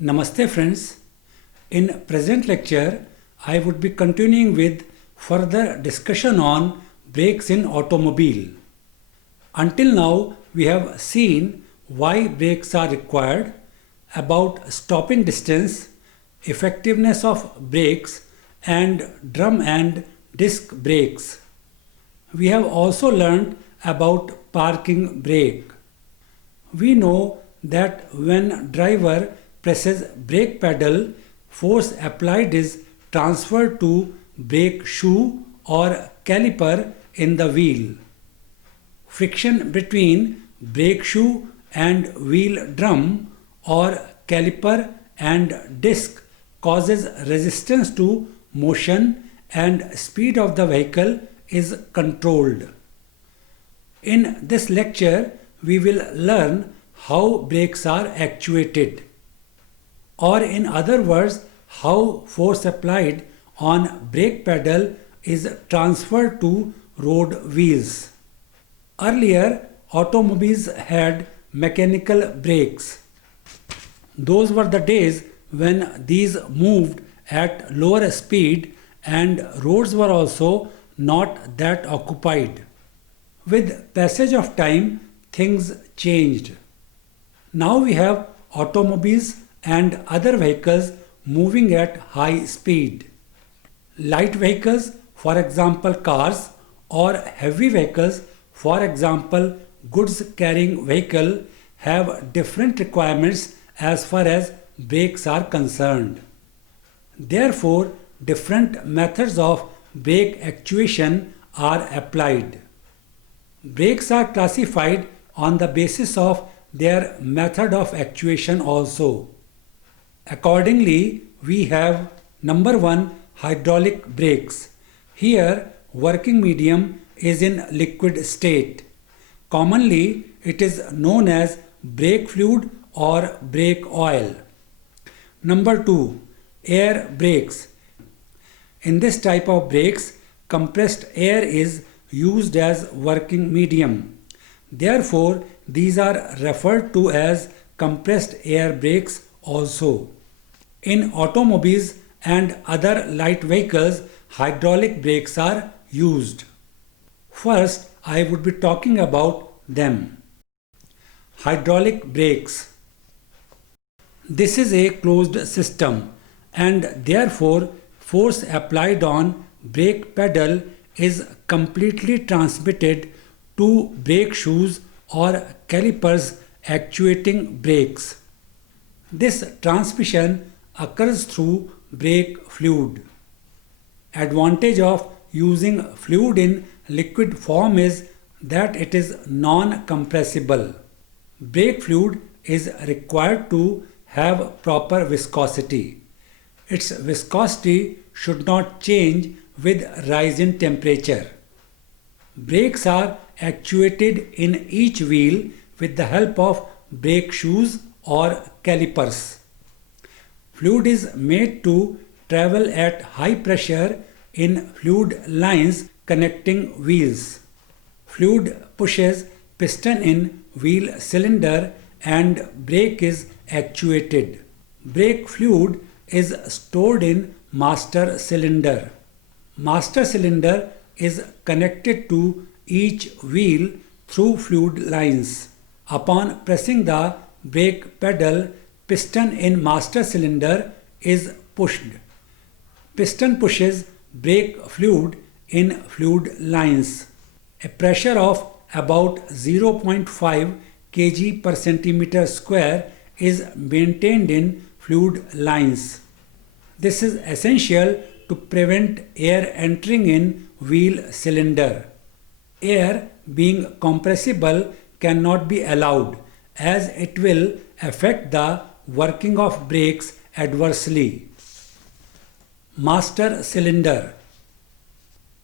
Namaste friends. In present lecture, I would be continuing with further discussion on brakes in automobile. Until now, we have seen why brakes are required, about stopping distance, effectiveness of brakes, and drum and disc brakes. We have also learned about parking brake. We know that when driver presses brake pedal, force applied is transferred to brake shoe or caliper in the wheel. Friction between brake shoe and wheel drum or caliper and disc causes resistance to motion and speed of the vehicle is controlled. In this lecture, we will learn how brakes are actuated, or in other words, how force applied on brake pedal is transferred to road wheels. Earlier, automobiles had mechanical brakes. Those were the days when these moved at lower speed and roads were also not that occupied. With passage of time, things changed. Now we have automobiles and other vehicles moving at high speed. Light vehicles, for example cars, or heavy vehicles, for example goods carrying vehicle, have different requirements as far as brakes are concerned. Therefore, different methods of brake actuation are applied. Brakes are classified on the basis of their method of actuation also. Accordingly, we have number 1, hydraulic brakes. Here, working medium is in liquid state. Commonly, it is known as brake fluid or brake oil. Number 2, air brakes. In this type of brakes, compressed air is used as working medium. Therefore, these are referred to as compressed air brakes also. In automobiles and other light vehicles, hydraulic brakes are used. First, I would be talking about them. Hydraulic brakes. This is a closed system and therefore force applied on brake pedal is completely transmitted to brake shoes or calipers actuating brakes. This transmission occurs through brake fluid. Advantage of using fluid in liquid form is that it is non-compressible. Brake fluid is required to have proper viscosity. Its viscosity should not change with rise in temperature. Brakes are actuated in each wheel with the help of brake shoes or calipers. Fluid is made to travel at high pressure in fluid lines connecting wheels. Fluid pushes piston in wheel cylinder and brake is actuated. Brake fluid is stored in master cylinder. Master cylinder is connected to each wheel through fluid lines. Upon pressing the brake pedal, piston in master cylinder is pushed. Piston pushes brake fluid in fluid lines. A pressure of about 0.5 kg per centimeter square is maintained in fluid lines. This is essential to prevent air entering in wheel cylinder. Air, being compressible, cannot be allowed as it will affect the working of brakes adversely. Master cylinder.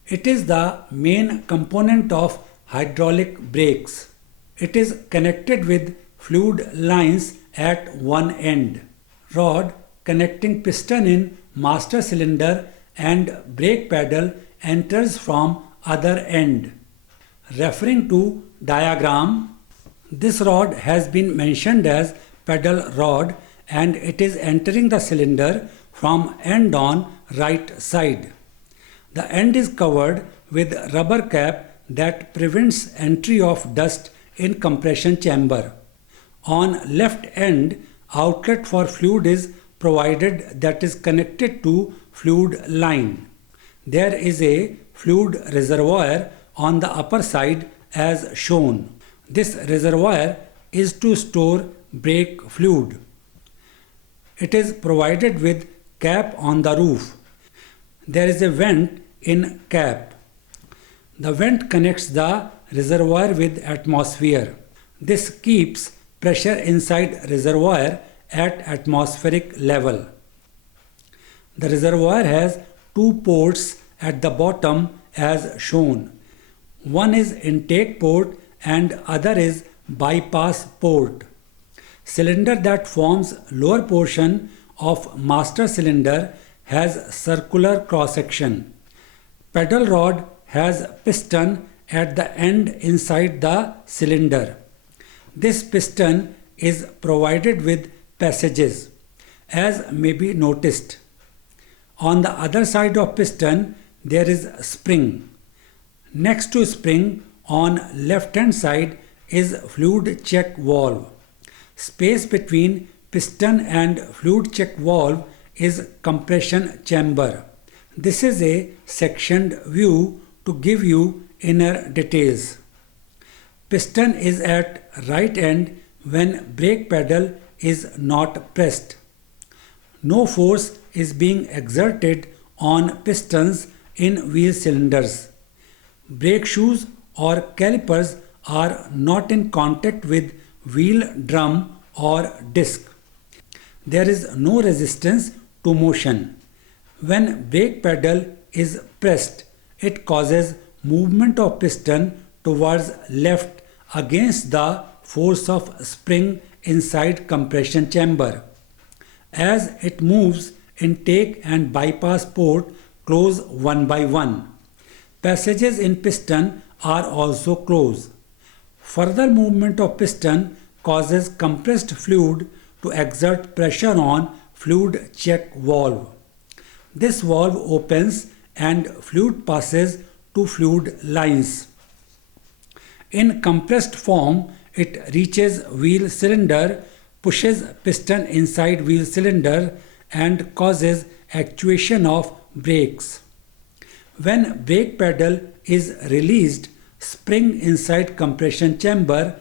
It is the main component of hydraulic brakes. It is connected with fluid lines at one end. Rod connecting piston in master cylinder and brake pedal enters from other end. Referring to diagram, this rod has been mentioned as pedal rod and it is entering the cylinder from end on right side. The end is covered with rubber cap that prevents entry of dust in compression chamber. On left end, outlet for fluid is provided that is connected to fluid line. There is a fluid reservoir on the upper side as shown. This reservoir is to store brake fluid. It is provided with cap on the roof. There is a vent in cap. The vent connects the reservoir with atmosphere. This keeps pressure inside reservoir at atmospheric level. The reservoir has two ports at the bottom as shown. One is intake port and other is bypass port. Cylinder that forms lower portion of master cylinder has circular cross section. Pedal rod has piston at the end inside the cylinder. This piston is provided with passages, as may be noticed. On the other side of piston there is spring. Next to spring on left hand side is fluid check valve. Space between piston and fluid check valve is compression chamber. This is a sectioned view to give you inner details. Piston is at right end when brake pedal is not pressed. No force is being exerted on pistons in wheel cylinders. Brake shoes or calipers are not in contact with wheel drum or disc. There is no resistance to motion. When brake pedal is pressed, it causes movement of piston towards left against the force of spring inside compression chamber. As it moves, intake and bypass port close one by one. Passages in piston are also closed. Further movement of piston causes compressed fluid to exert pressure on fluid check valve. This valve opens and fluid passes to fluid lines. In compressed form, it reaches wheel cylinder, pushes piston inside wheel cylinder and causes actuation of brakes. When brake pedal is released, spring inside compression chamber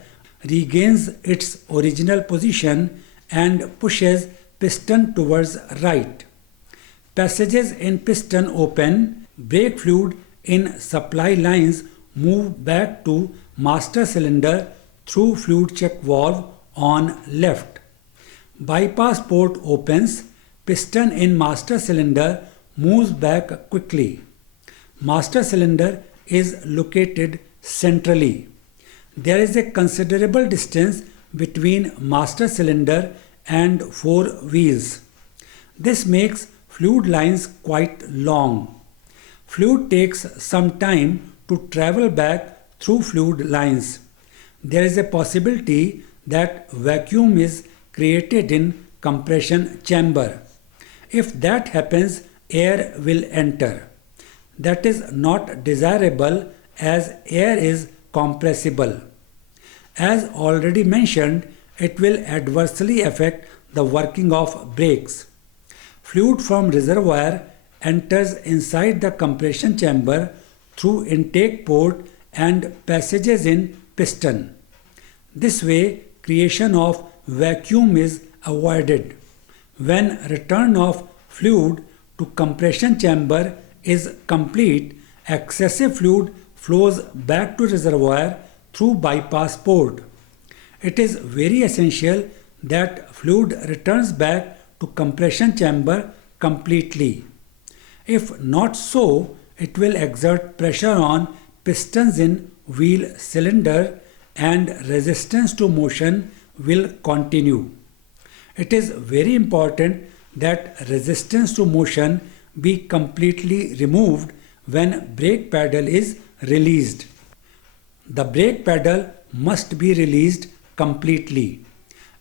regains its original position and pushes piston towards right. Passages in piston open, brake fluid in supply lines move back to master cylinder through fluid check valve on left. Bypass port opens, piston in master cylinder moves back quickly. Master cylinder is located centrally. There is a considerable distance between master cylinder and four wheels. This makes fluid lines quite long. Fluid takes some time to travel back through fluid lines. There is a possibility that vacuum is created in compression chamber. If that happens, air will enter. That is not desirable as air is compressible. As already mentioned, it will adversely affect the working of brakes. Fluid from reservoir enters inside the compression chamber through intake port and passages in piston. This way, creation of vacuum is avoided. When return of fluid to compression chamber is complete, excessive fluid flows back to reservoir through bypass port. It is very essential that fluid returns back to compression chamber completely. If not so, it will exert pressure on pistons in wheel cylinder and resistance to motion will continue. It is very important that resistance to motion be completely removed when brake pedal is released. The brake pedal must be released completely.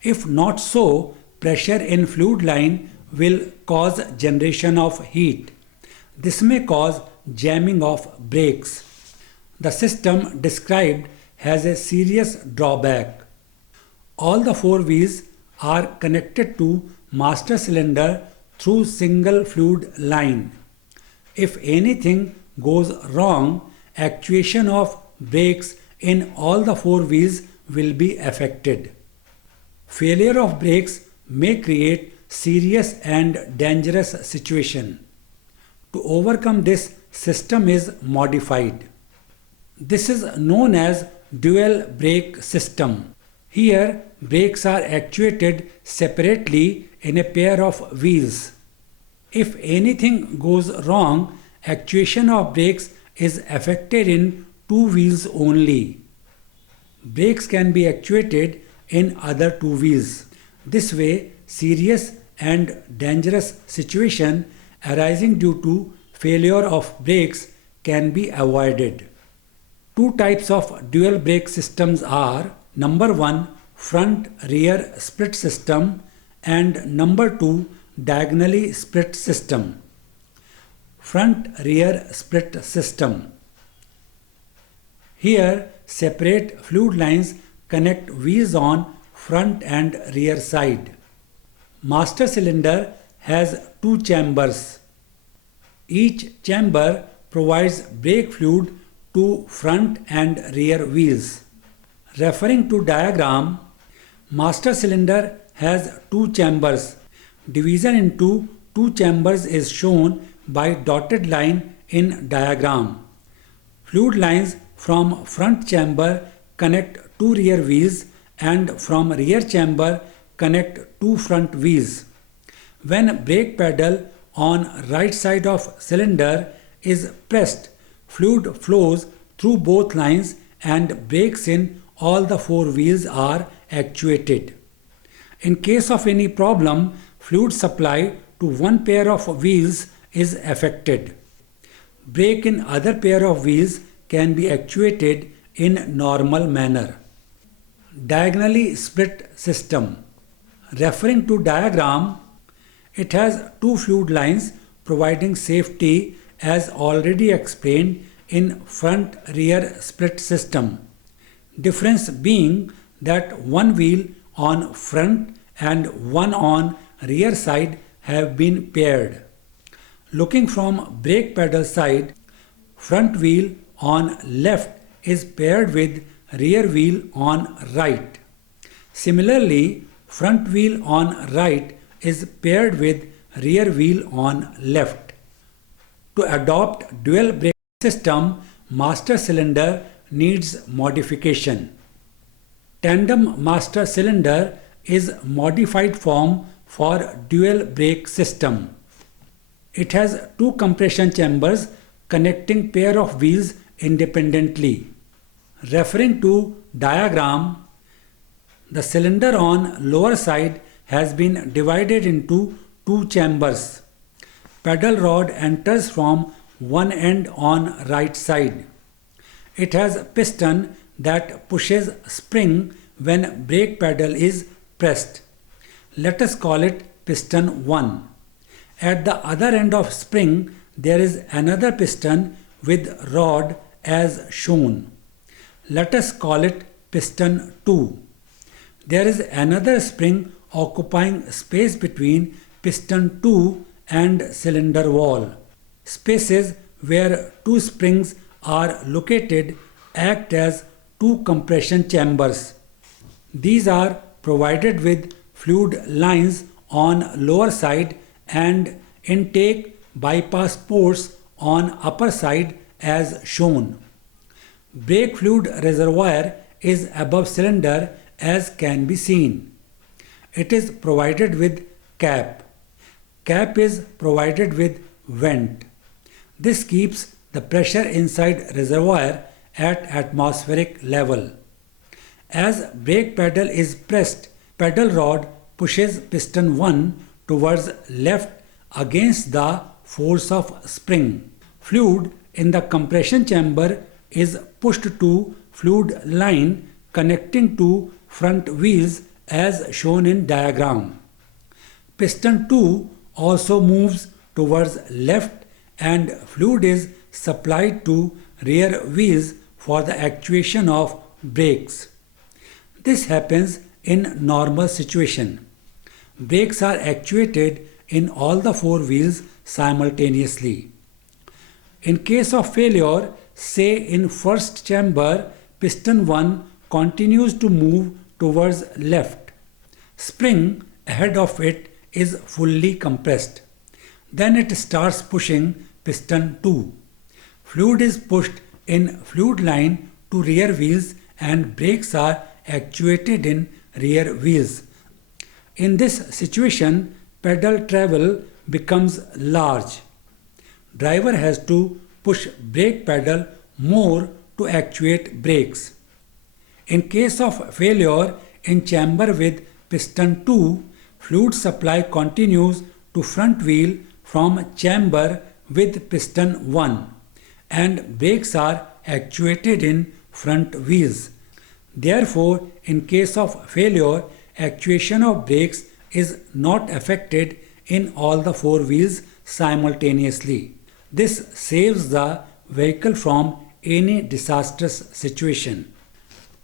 If not so, pressure in fluid line will cause generation of heat. This may cause jamming of brakes. The system described has a serious drawback. All the four wheels are connected to master cylinder through single fluid line. If anything goes wrong, actuation of brakes in all the four wheels will be affected. Failure of brakes may create serious and dangerous situation. To overcome this, system is modified. This is known as dual brake system. Here, brakes are actuated separately in a pair of wheels. If anything goes wrong, actuation of brakes is affected in two wheels only. Brakes can be actuated in other two wheels. This way, serious and dangerous situation arising due to failure of brakes can be avoided. Two types of dual brake systems are number 1 front rear split system and number 2 diagonally split system. Front rear split system. Here separate fluid lines connect wheels on front and rear side. Master cylinder has two chambers. Each chamber provides brake fluid to front and rear wheels. Referring to diagram, master cylinder has two chambers. Division into two chambers is shown by dotted line in diagram. Fluid lines from front chamber connect two rear wheels and from rear chamber connect two front wheels. When brake pedal on right side of cylinder is pressed, fluid flows through both lines and brakes in all the four wheels are actuated. In case of any problem, fluid supply to one pair of wheels is affected. Brake in other pair of wheels can be actuated in normal manner. Diagonally split system. Referring to diagram, it has two fluid lines providing safety as already explained in front rear split system. Difference being that one wheel on front and one on rear side have been paired. Looking from brake pedal side, front wheel on left is paired with rear wheel on right. Similarly, front wheel on right is paired with rear wheel on left. To adopt dual brake system, master cylinder needs modification. Tandem master cylinder is modified form for dual brake system. It has two compression chambers connecting pair of wheels independently. Referring to diagram, the cylinder on lower side has been divided into two chambers. Pedal rod enters from one end on right side. It has piston that pushes spring when brake pedal is pressed. Let us call it piston 1. At the other end of spring there is another piston with rod as shown. Let us call it piston 2. There is another spring occupying space between piston 2 and cylinder wall. Spaces where two springs are located act as two compression chambers. These are provided with fluid lines on lower side and intake bypass ports on upper side as shown. Brake fluid reservoir is above cylinder as can be seen. It is provided with cap. Cap is provided with vent. This keeps the pressure inside reservoir at atmospheric level. As brake pedal is pressed, pedal rod pushes piston 1 towards left against the force of spring. Fluid in the compression chamber is pushed to fluid line connecting to front wheels as shown in diagram. Piston 2 also moves towards left and fluid is supplied to rear wheels for the actuation of brakes. This happens in normal situation. Brakes are actuated in all the four wheels simultaneously. In case of failure, say in first chamber, piston 1 continues to move towards left. Spring ahead of it is fully compressed. Then it starts pushing piston 2. Fluid is pushed in fluid line to rear wheels and brakes are actuated in rear wheels. In this situation, pedal travel becomes large. Driver has to push brake pedal more to actuate brakes. In case of failure in chamber with piston 2, fluid supply continues to front wheel from chamber with piston 1 and brakes are actuated in front wheels. Therefore, in case of failure, actuation of brakes is not affected in all the four wheels simultaneously. This saves the vehicle from any disastrous situation.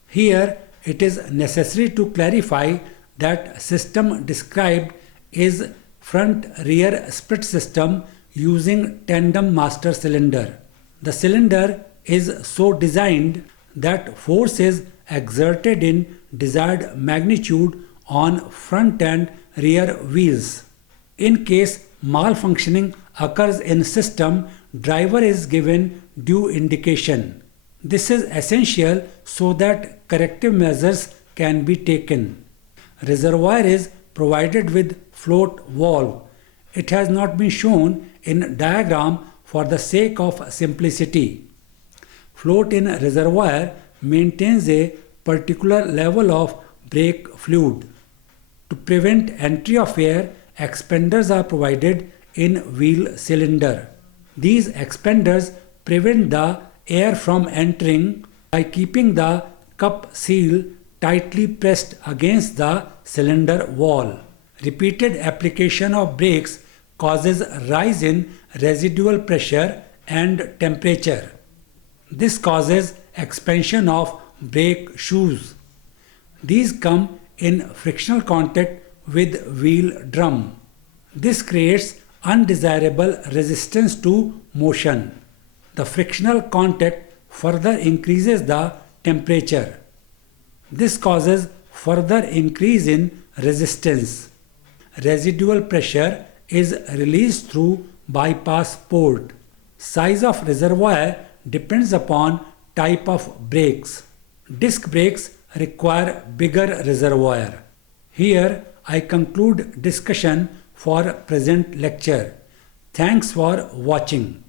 Here, it is necessary to clarify that system described is front-rear split system using tandem master cylinder. The cylinder is so designed that force is exerted in desired magnitude on front and rear wheels. In case malfunctioning occurs in system, driver is given due indication. This is essential so that corrective measures can be taken. Reservoir is provided with float valve. It has not been shown in diagram for the sake of simplicity. Float in reservoir maintains a particular level of brake fluid. To prevent entry of air, expanders are provided in wheel cylinder. These expanders prevent the air from entering by keeping the cup seal tightly pressed against the cylinder wall. Repeated application of brakes causes rise in residual pressure and temperature. This causes expansion of brake shoes. These come in frictional contact with wheel drum. This creates undesirable resistance to motion. The frictional contact further increases the temperature. This causes further increase in resistance. Residual pressure is released through bypass port. Size of reservoir depends upon type of brakes. Disc brakes require bigger reservoir. Here I conclude discussion for present lecture. Thanks for watching.